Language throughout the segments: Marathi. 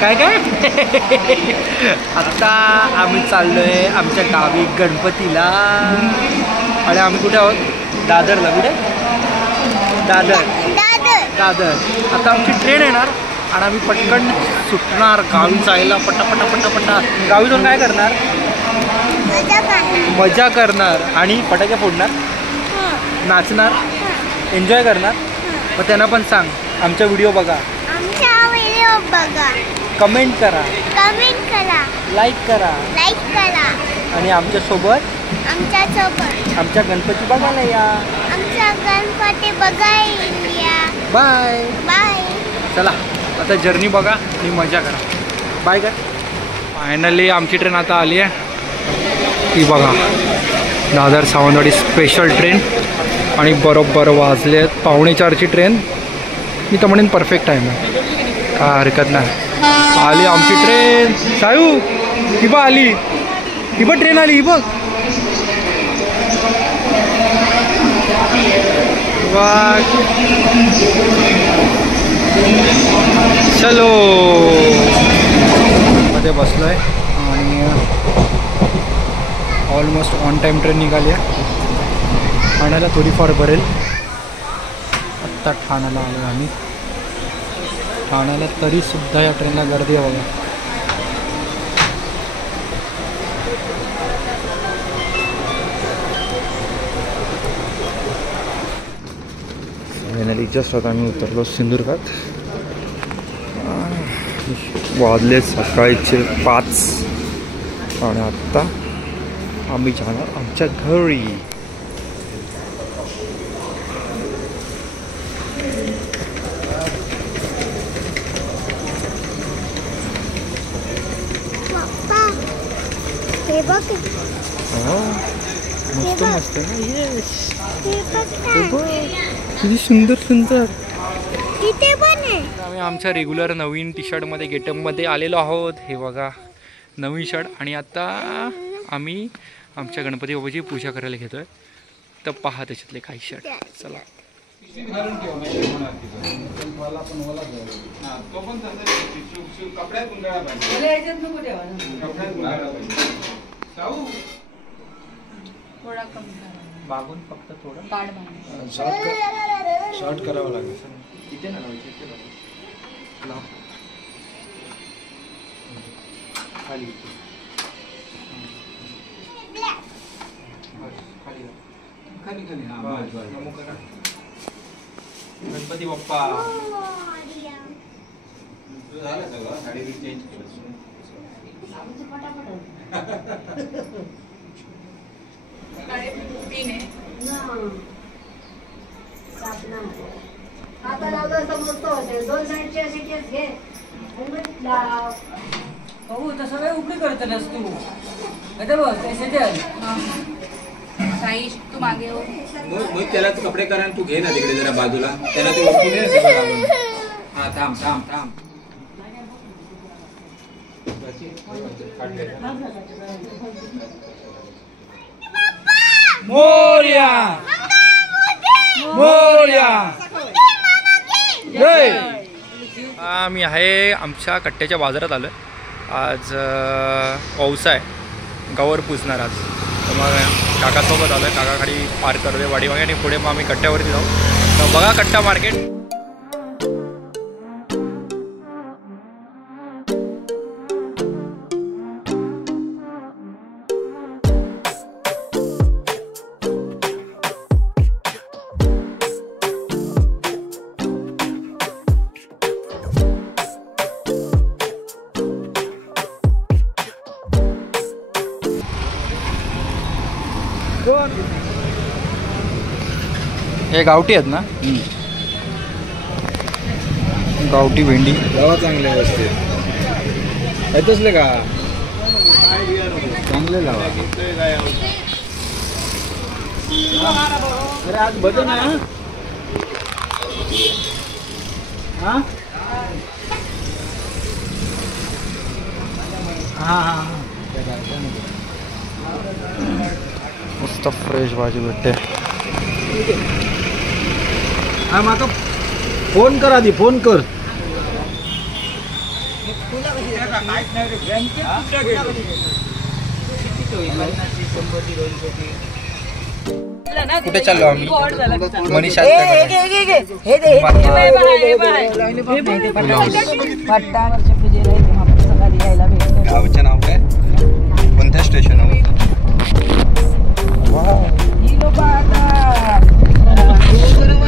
काय काय आता आम्ही चाललोय आमच्या गावी गणपतीला आणि आम्ही कुठे आहोत दादरला कुठे दादर दादर आता आमची ट्रेन येणार आणि आम्ही पटकन सुटणार गावी जायला पट्टा गावी जाऊन काय करणार मजा करणार आणि फटाके फोडणार नाचणार एन्जॉय करणार मग त्यांना पण सांग आमचा व्हिडिओ बघा कमेंट करा लाईक करा आणि आमच्या सोबत आमच्या गणपती बघायला या बाय बाय चला आता जर्नी बघा आणि मजा करा बाय कर फायनली आमची ट्रेन आता आली आहे ती बघा दादर सावंतवाडी स्पेशल ट्रेन आणि बरोबर वाजले आहेत 3:45ची ट्रेन मी तर म्हणेन परफेक्ट टाईम आहे काय हरकत नाही आली आमची ट्रेन सायू ही बघ आली ही बघ ट्रेन आली ही बघ चलो मध्ये बसलोय आणि ऑलमोस्ट ऑन टाईम ट्रेन निघाली आहे ठाण्याला थोडीफार भरेल आत्ता ठाण्याला आलो आम्ही ठाण्याला तरीसुद्धा या ट्रेनला गर्दी आहे बघा फायनली जस्ट आता आम्ही उतरलो सिंधुदुर्गात वाजले सकाळचे 5 आणि आत्ता आम्ही जाणार आमच्या घरी मस्त मस्त किती सुंदर सुंदर आम्ही आमच्या रेग्युलर नवीन टी शर्टमध्ये गेटअपमध्ये आलेलो आहोत हे बघा नवीन शर्ट आणि आता आम्ही आमच्या गणपती बाबाची पूजा करायला घेतोय तर पहा त्याच्यातले काही शर्ट चला बागून फक्त थोडं शॉर्ट करावं लागेल इथे ना खाली खाली गणपती बाप्पा झालं सगळं साडी चेंज केलं आता लावलं समजतो होते 2 साईडचे असे केस घे बघू तसं काय उपडी करतेस तू आता बस त्याचे साई तू मागे हो मग त्याला कपडे करा तू घे ना तिकडे जरा बाजूला त्याला ते वस्तू हा थांब थांब थांब मोरया मोरया आम्ही आहे आमच्या कट्ट्याच्या बाजारात आलो आज पाऊस आहे गावावर पुजणार आज तर मग काकासोबत आलो आहे काकाखाली पार्क करतोय वाडी मागे आणि पुढे मग आम्ही कट्ट्यावरती जाऊ तर बघा कट्टा मार्केट हे गावठी आहेत ना गावठी भेंडी लावा चांगले व्यवस्थित येतोसले का चांगले लावा अरे आज बदल ना हा हा हा मस्त फ्रेश भाजी भेटते हा माका फोन कर आधी फोन कर कुठे चाललो आम्ही? मनीषा गावचं नाव काय? कोणत्या स्टेशनवर?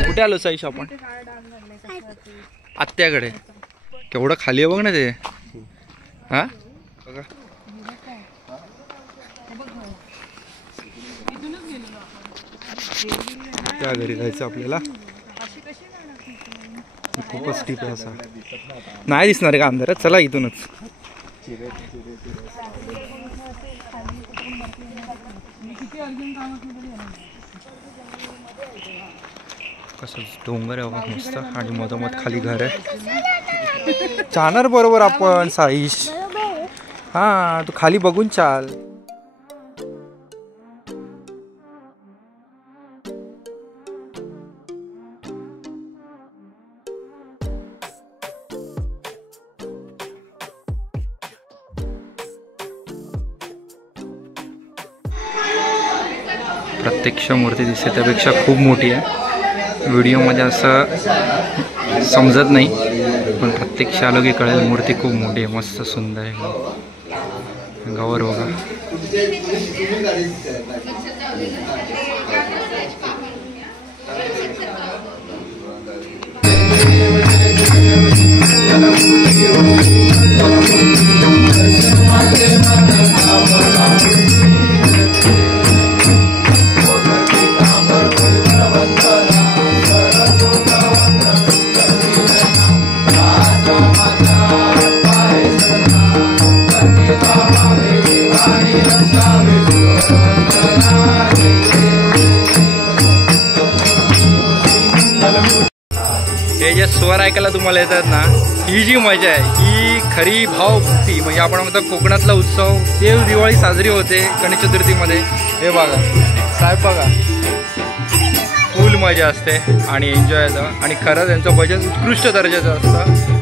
कुठे आलो साईश आपण? आत्याकडे. केवढं खाली आहे बघ ना ते. हा बघा त्या घरी जायचं आपल्याला. खूपच टीप आहे असा. नाही दिसणार का अंधारात? चला इथूनच. कसं डोंगर आहे बघा मस्त आणि मधोमध खाली घर आहे. जाणार बरोबर आपण साईश. हा तू खाली बघून चाल. प्रत्यक्ष मूर्ती दिसते त्यापेक्षा खूप मोठी आहे. व्हिडिओमध्ये असं समजत नाही पण प्रत्यक्ष आलो की कळेल. मूर्ती खूप मोठी आहे, मस्त सुंदर आहे. गौर बघा. हे जे स्वर ऐकायला तुम्हाला येतात ना, ही जी मजा आहे ही खरी भावभक्ती. म्हणजे आपण म्हणतो कोकणातला उत्सव देव दिवाळी साजरी होते गणेश चतुर्थीमध्ये. हे बघा साहेब बघा, फुल मजा असते आणि एन्जॉय येतं. आणि खरंच यांचं भजन उत्कृष्ट दर्जाचं असतं.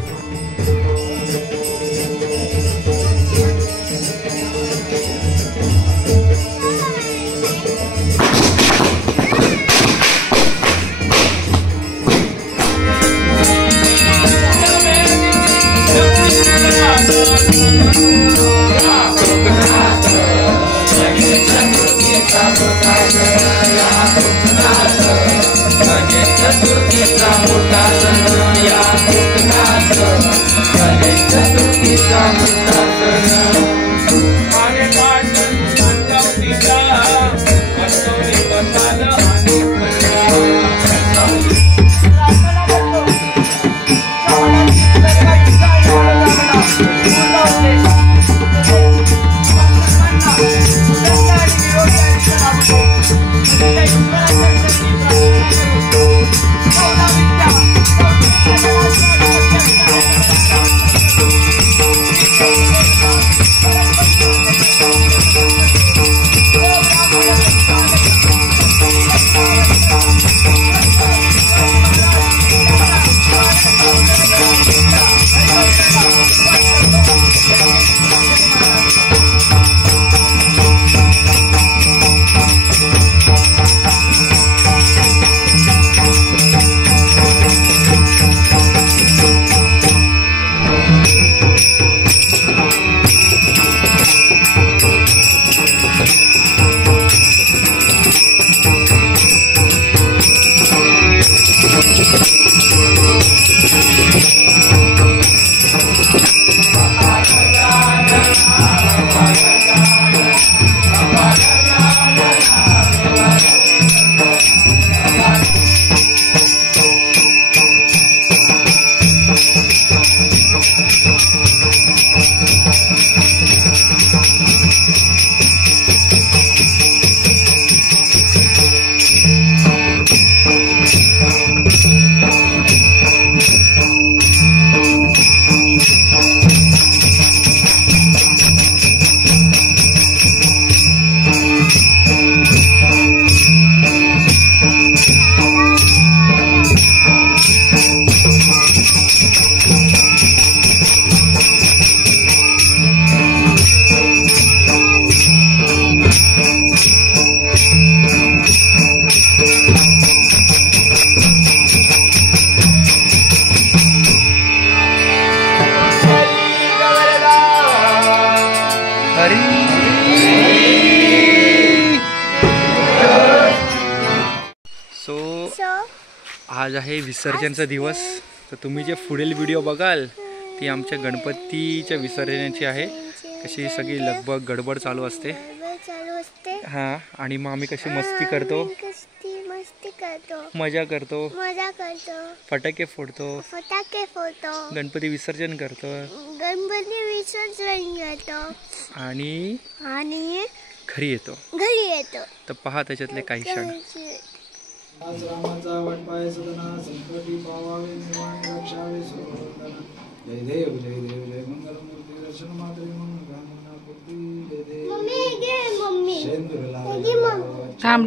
आज आहे विसर्जनचा दिवस. तर तुम्ही जे पुढील व्हिडिओ बघाल ती आमच्या गणपतीच्या विसर्जनाची आहे. कशी सगळी लगबग गडबड चालू असते. हां, आणि मग आम्ही कशी मस्ती करतो, मजा करतो, फटाके फोडतो, गणपती विसर्जन करतो आणि घरी येतो. तर पहा त्याच्यातले काही क्षण. आज रामाचा वाटपाय सदना संकटी पावावे निवाण रक्षावे सुरवंदना. जय देव जय देव जय मंगलमूर्ती दर्शन मात्रे मंगलमना बुद्धी जय देव शेंदूर लाल थांब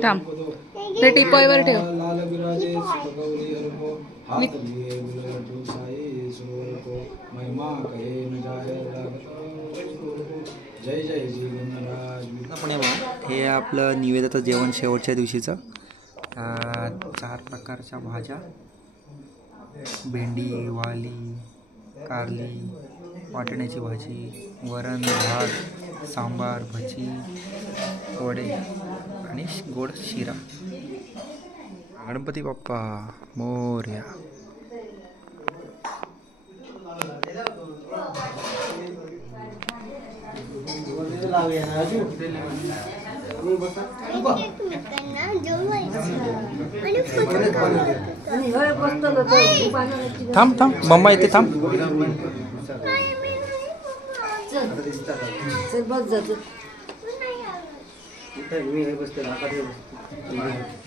ते टिपॉयवर ठेव. लाल विराजे सुखगौरी हरको हाथ लिए गुलटू साई सुरवर को महिमा कहे न जाय जय जय जी गणराज. हे आपलं निवेदाचं जेवण शेवटच्या दिवशीचं. 4 प्रकारच्या भाज्या, भेंडी, वाली, कारली, वाटण्याची भाजी, वरण भात, सांबार, भजी, वडे आणि गोड शिरा. गणपती बाप्पा मोरया. थांब मम्मा इथे थांब.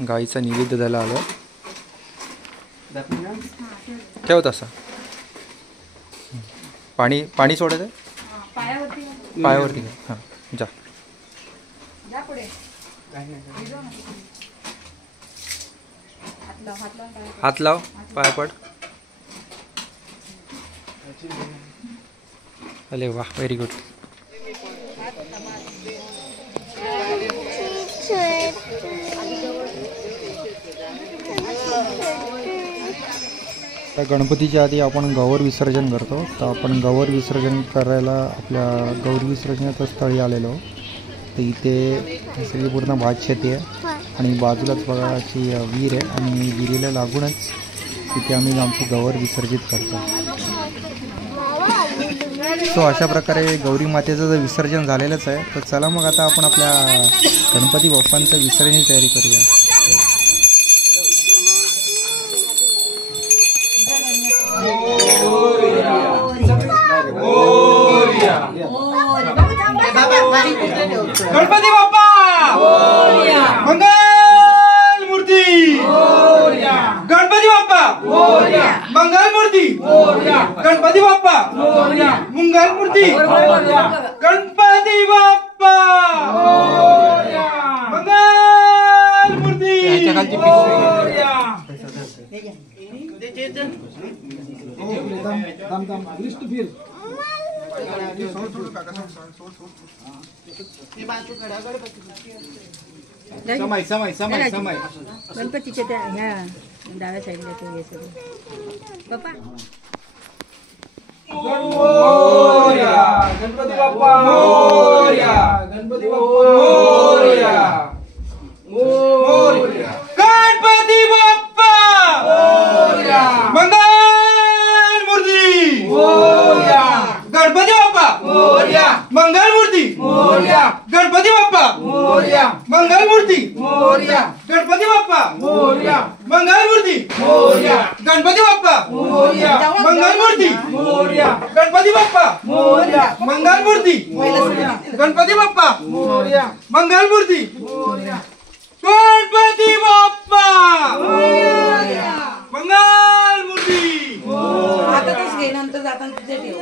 गाईचा निवेद्य द्यायला आलो. ठेव तसा. पाणी सोडायचं पायावरती. हां जा. हात लाव, पाया पड. अरे वा, व्हेरी गुड. तर गणपतीच्या आधी आपण गौर विसर्जन करतो. तर आपण गौर विसर्जन करायला आपल्या गौरी विसर्जनाच्या स्थळी आलेलो. तर इथे सगळी पूर्ण भात शेती आहे आणि बाजूलाच बघा अशी विहीर आहे आणि विहिरीला लागूनच तिथे आम्ही आमची गौर विसर्जित करतो. सो अशा प्रकारे गौरी मातेचं जर विसर्जन झालेलंच आहे. तर चला मग आता आपण आपल्या गणपती बाप्पांचं विसर्जनाची तयारी करूया. गणपती बाप्पा मंगल मूर्ती. गणपती बाप्पा मंगल मूर्ती. गणपती बाप्पा मंगल मूर्ती. गणपती बाप्पा मंगल मूर्ती. समय समय समय समय गणपतीच्या त्या ह्या डाव्या साईडला ते हे सगळं पप्पा. गणपती बाप्पा मोरया. गणपती बाप्पा मोरया. मोरया. गणपती बाप्पा मोरया. मंगल मूर्ती मोरया. गणपती बाप्पा मोरया. मंगल मूर्ती मोरया. गणपती बाप्पा मोरया. मंगल मूर्ती मोरया. गणपती बाप्पा मोरया. मंगल मूर्ती मोरया. गणपती बाप्पा मोरया. मंगल मूर्ती मोरया. गणपती बाप्पा मोरया. मंगल मूर्ती मोरया. गणपती बाप्पा मोरया. मंगल मूर्ती मोरया. गणपती बाप्पा मोरया. मंगल मूर्ती. हातातच घे, नंतर जाताना तिथे ठेव.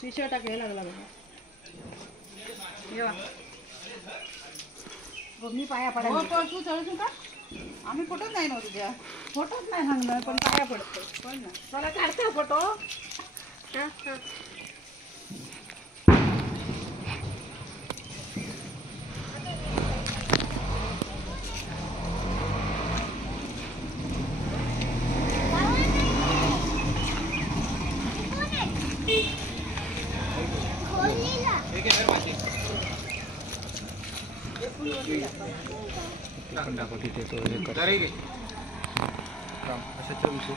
शिशा टाकायला लागला बघा. मी पाया पडायला तू चढू का? आम्ही फोटोच नाही ना तुझ्या. फोटोच नाही सांगणार पण पाया पडतो. पण ना चला काढता फोटो. दाखव तिथे तो हे कर. कशाच्या विषयी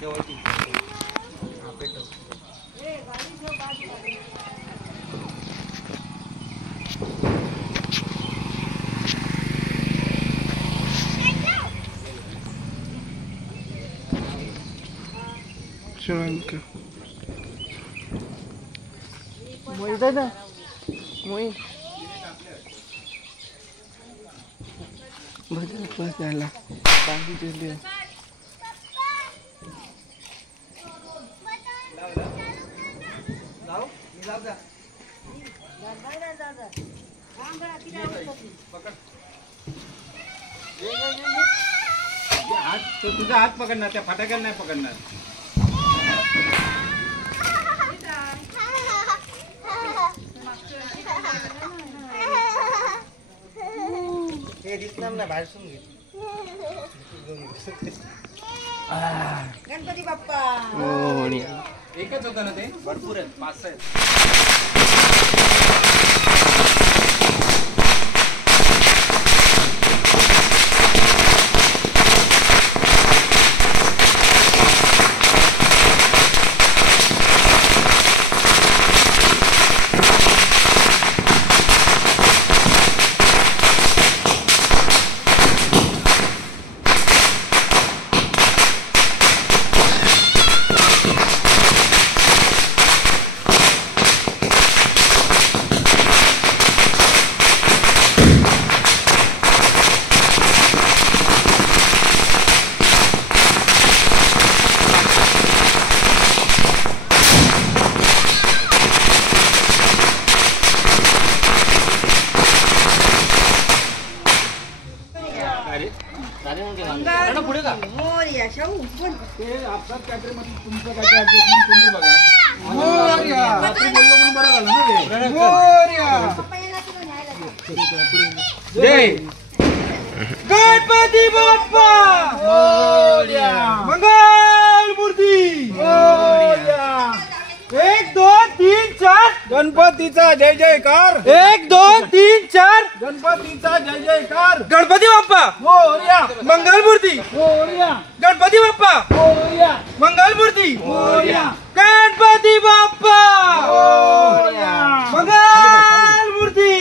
ठेवायची तुझा हात पकडणार, त्या फटाक्याला नाही पकडणार. गणपती बाप्पा. एकच होतं ना ते, भरपूर आहेत 5 आहेत. मोरया शाहू बोल. ते आपसात काहीतरी म्हणजे तुमचं काहीतरी adjustment तुम्ही बघा. मोरया. रात्री बोललो म्हणून बरं झालं ना ते. मोरया. पप्पाला तुला न्यायला जा. जय गणपती बाप्पा मोरया. मंगल मूर्ती मोरया. 1 2 3 4 गणपतीचा जय जयकार. 1 2 3 4 गणपतीचा जय जयकार. गणपती बाप्पा मोरया. मंगल मूर्ती मोरया. गणपती बाप्पा मोरया. मंगल मूर्ती मोरया. गणपती बाप्पा मोरया. मंगल मूर्ती.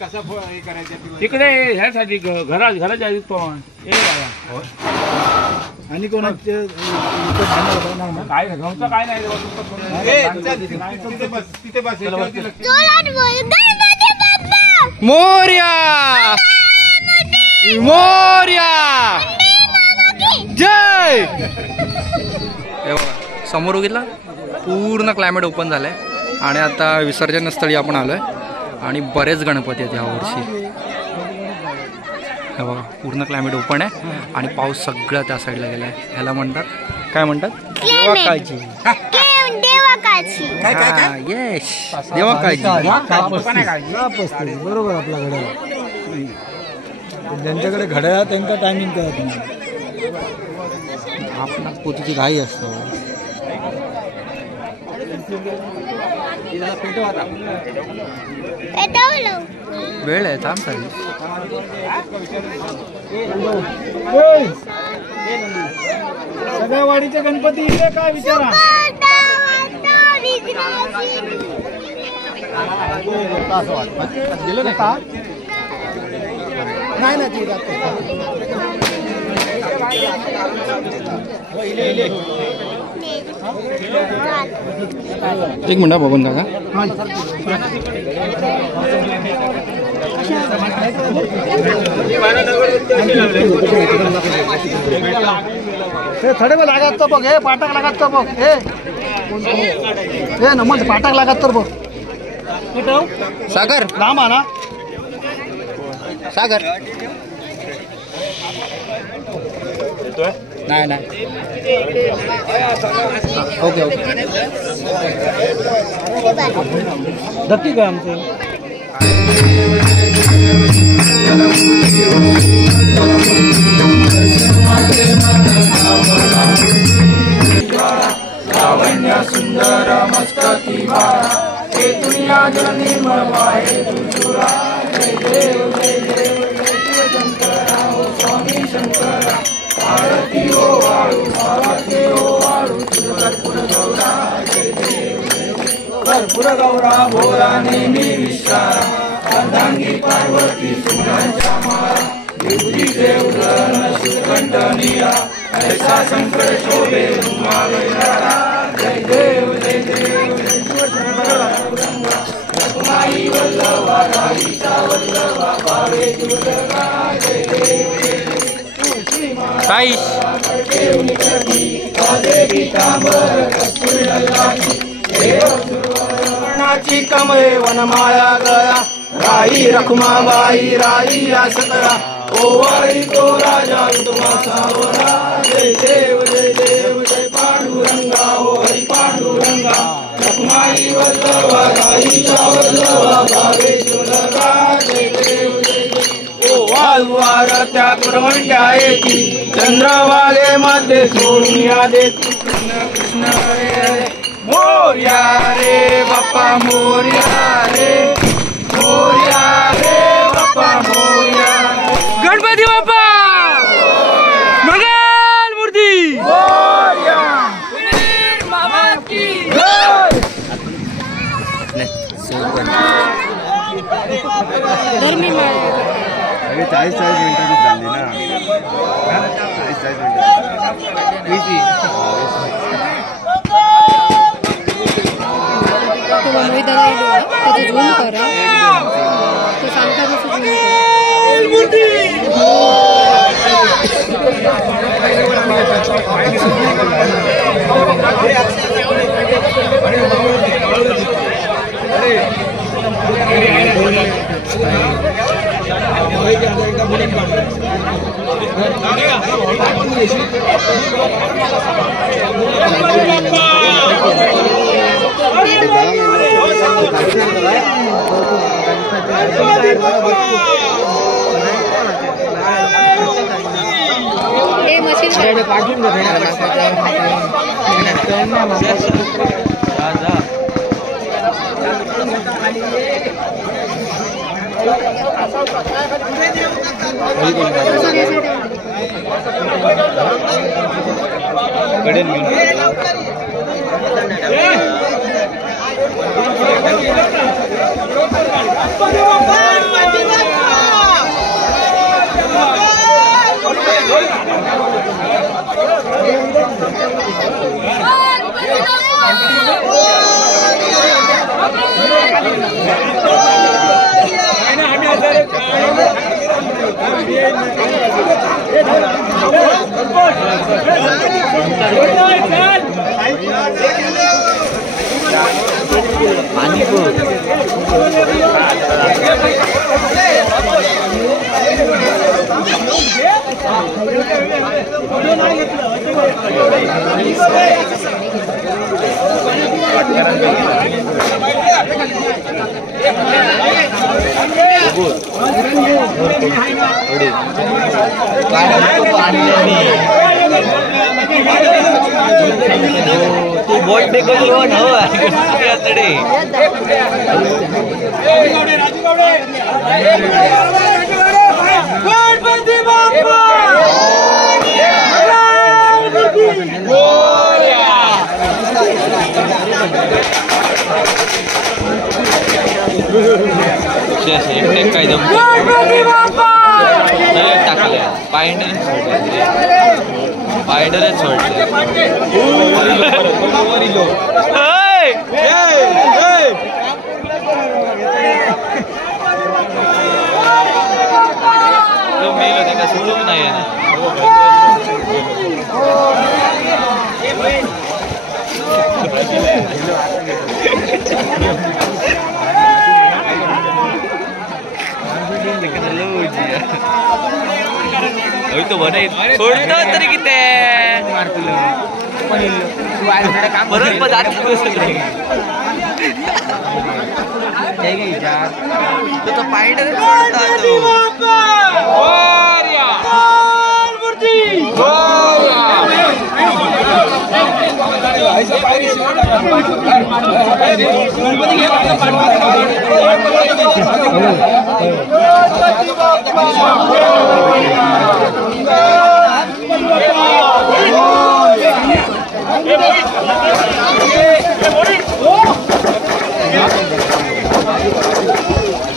कसा हे करायचं तिकडे ह्यासाठी घराच्या आणि कोणाचे काय नव्हतं काय नाही तिथे बस, तिथे बस. मोरया मोरया जय. हे बघा, समोर बघितला पूर्ण क्लायमेट ओपन झालंय आणि आता विसर्जन स्थळी आपण आलोय आणि बरेच गणपती आहेत यावर्षी. हे बघा पूर्ण क्लायमेट ओपन आहे आणि पाऊस सगळं त्या साईडला गेलाय. ह्याला म्हणतात काय म्हणतात देवाकाळजी. येस देवाकाळजी. बरोबर आपला घड्याळ. ज्यांच्याकडे घड्याळ त्यांचा टायमिंग कळत नाही. आपणास पोतीची घाई असतो. वेळ आहे थांब चालेल. सगळ्या वाडीचे गणपती इथे काय विचारा. गेलो ना का नाही ना ती एक मिनिट बघून काका. थोडे लागत तर बघ. हे पाटक लागत तर बघ. हे नमन पाटक लागत तर बघ. सागर लांब ना सागर नाही नाही. ओके ओके नक्की काय आमचं. सुंदर मस्तकी बाळा हे तुझ्या निर्मळ वाहे तुझुरा. जय देव जय देव जय शिव शंकरा हो स्वामी शंकरा. कर्पूर गौरा भोरा नेहमी विश्रारा अर्धांगी पार्वती सुमनांच्या माळा विभूती देवधन श्रीकंठ नीरा ऐसा शंकर शोभे उमावेरा जय देव जय देव जय शिवशंकरंगा रखमाई वल्लभा राईचा वल्लभा पावे दुर्गा जय देव जय देव साईश देवी तांबर कस्तुरी ललाटी देवची कमळे वनमाळा गळा राई रखुमाबाई राई सकळा ओवाळी तो राजा तुमा सावरा जय देव जय देव जय पांडुरंगा ओ हरी पांडुरंगा रखुमाई वल्लभा राईचा वल्लभा भावे तुलगा जय देव जय देव ओ वालवार त्या कुरवंड्या येती चंद्रवाले मध्ये सोडून या देती कृष्ण हरे मोर्या रे बाप्पा मोर्या रे बाप्पा मोर्या गणपती बाप्पा मंगल मूर्ती मोर्या अरे 40 मिनिटाची झाली ना 40 मिनिटं मुंबई त्याचा झूम करा तो सांगता कसं हे मशीन तू बोट देखो काय टाकले पायडरच सोडले तो मेल होते का सोडून नाही ना तो बने सोडतो तरी किती परत मग तो पायडर गणपती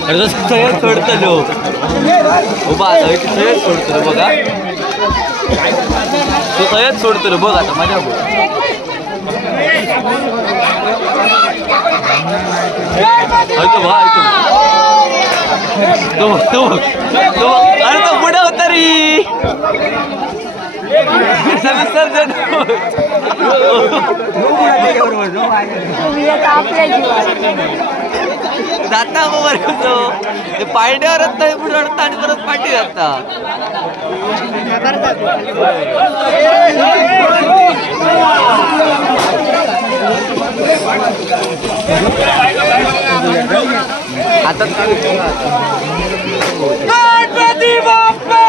सगळ्यात सोडतलो उभा सगळ्यात सोडतलो बघा तो सगळ्यात सोडतलो बघ आता माझ्या अरे तो पुढे होता रे विसर्जन जाता बर कसं ते पायड्यावर असता पुढे रडता आणि परत पाठी जाता आता गणपती बाप्पा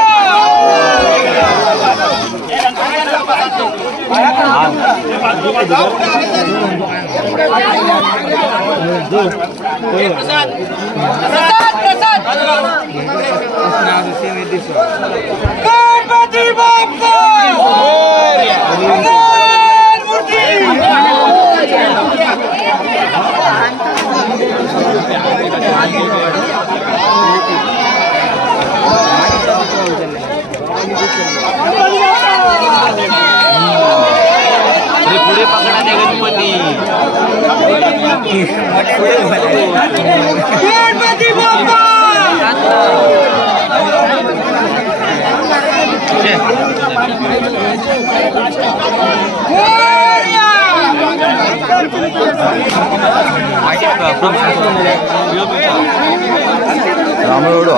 पुढे पकडा त्या गणपती गणपती बाप्पा रामरोड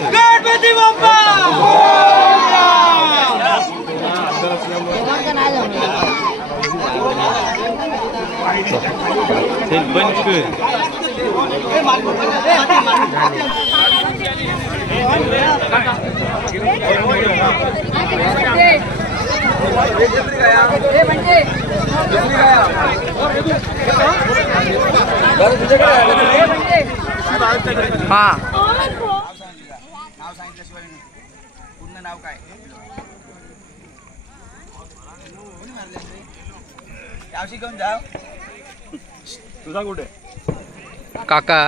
गणपती बाप्पा बंद कर हा नाव सांगितल्याशिवाय पूर्ण नाव काय यावशी घेऊन जाव तुझा कुठे काका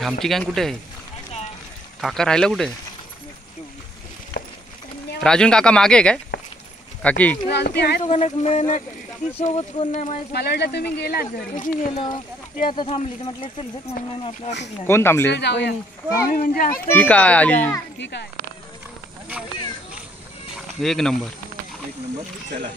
रामची गँग कुठे आहे काका राहिला कुठे राजून काका मागे आहे काय काकी सोबत कोण नाही मला वाटलं तुम्ही गेलात घरी कशी गेलं ते आता थांबली तर म्हटलं चल देख म्हणून आपलं वाटत कोण थांबले थांबली म्हणजे असतं ही काय आली ठीक आहे एक नंबर चला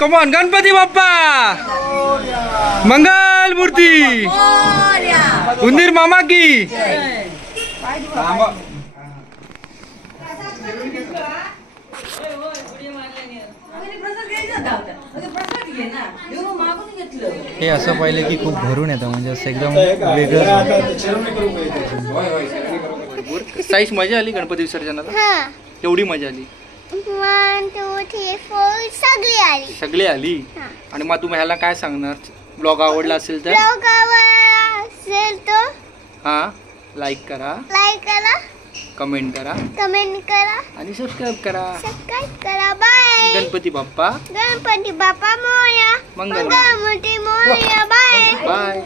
कमॉन गणपती बाप्पा मंगल मूर्ती उंदीर मामा की हे असं पाहिलं की खूप भरून येतं म्हणजे असं एकदम वेगळं साईज मजा आली गणपती विसर्जनाला एवढी मजा आली 1 2 3 4 सगळी आली सगळे आली आणि मग तुम्ही ह्याला काय सांगणार ब्लॉग आवडला असेल तर ब्लॉग आवडला असेल तर हा लाईक करा कमेंट करा आणि सबस्क्राईब करा बाय गणपती बाप्पा मोरया मंगलमूर्ती मोरया बाय